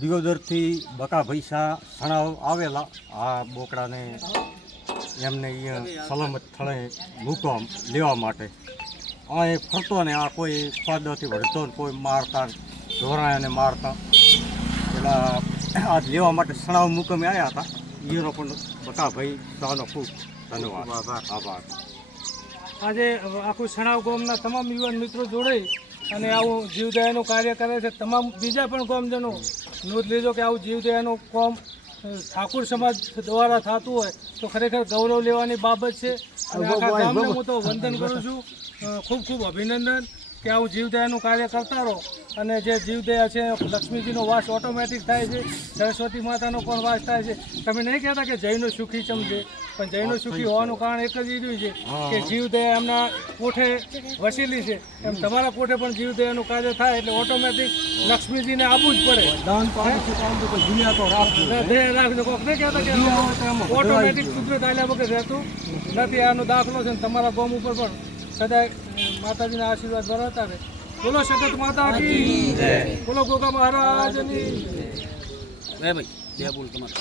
દિયોદરથી બકા ભૈસા સણાવ આવેલા આ બોકડાને એમને અહીંયા સલામત સ્થળે મૂકવા લેવા માટે અહીં ફરતો ને આ કોઈ સ્વાદથી વળતો ને કોઈ મારતા ઢોરાને મારતા પેલા આ લેવા માટે સણાવ મૂકવામાં આવ્યા હતા એનો પણ બકા ભાઈ સાનો ખૂબ ધન્યવાદ આભાર. આજે આખું સણાવ ગામના તમામ યુવાન મિત્રો જોડાઈ અને આવું જીવદયાનું કાર્ય કરે છે. તમામ બીજા પણ ગામજનો નોંધ લેજો કે આવું જીવદયાનું કામ ઠાકોર સમાજ દ્વારા થતું હોય તો ખરેખર ગૌરવ લેવાની બાબત છે. અને આખા ગામને હું તો વંદન કરું છું, ખૂબ ખૂબ અભિનંદન કે આવું જીવદયાનું કાર્ય કરતા રહો. અને જે જીવદયા છે લક્ષ્મીજીનો વાસ ઓટોમેટિક થાય છે, સરસ્વતી માતાનો પણ વાસ થાય છે. તમે નહીં કહેતા કે જયનો સુખી ચમકે, પણ જયનો સુખી હોવાનું કારણ એક જ એ રહ્યું છે કે જીવદયા એમના કોઠે વસેલી છે, એમ તમારા કોઠે પણ જીવદયાનું કાર્ય થાય એટલે ઓટોમેટિક લક્ષ્મીજીને આપવું જ પડે. રાખજો કોક નહીં કહેતા કે ઓટોમેટિક કુદરત આલ્યા વગર રહેતું નથી. આનો દાખલો છે. તમારા ગામ ઉપર પણ સદાય માતાજીના આશીર્વાદ ભરાતા રહે. બોલો સતત માતા કી જય, બોલો ગોગા મહારાજની જય. ભાઈ બે બોલ તમારે.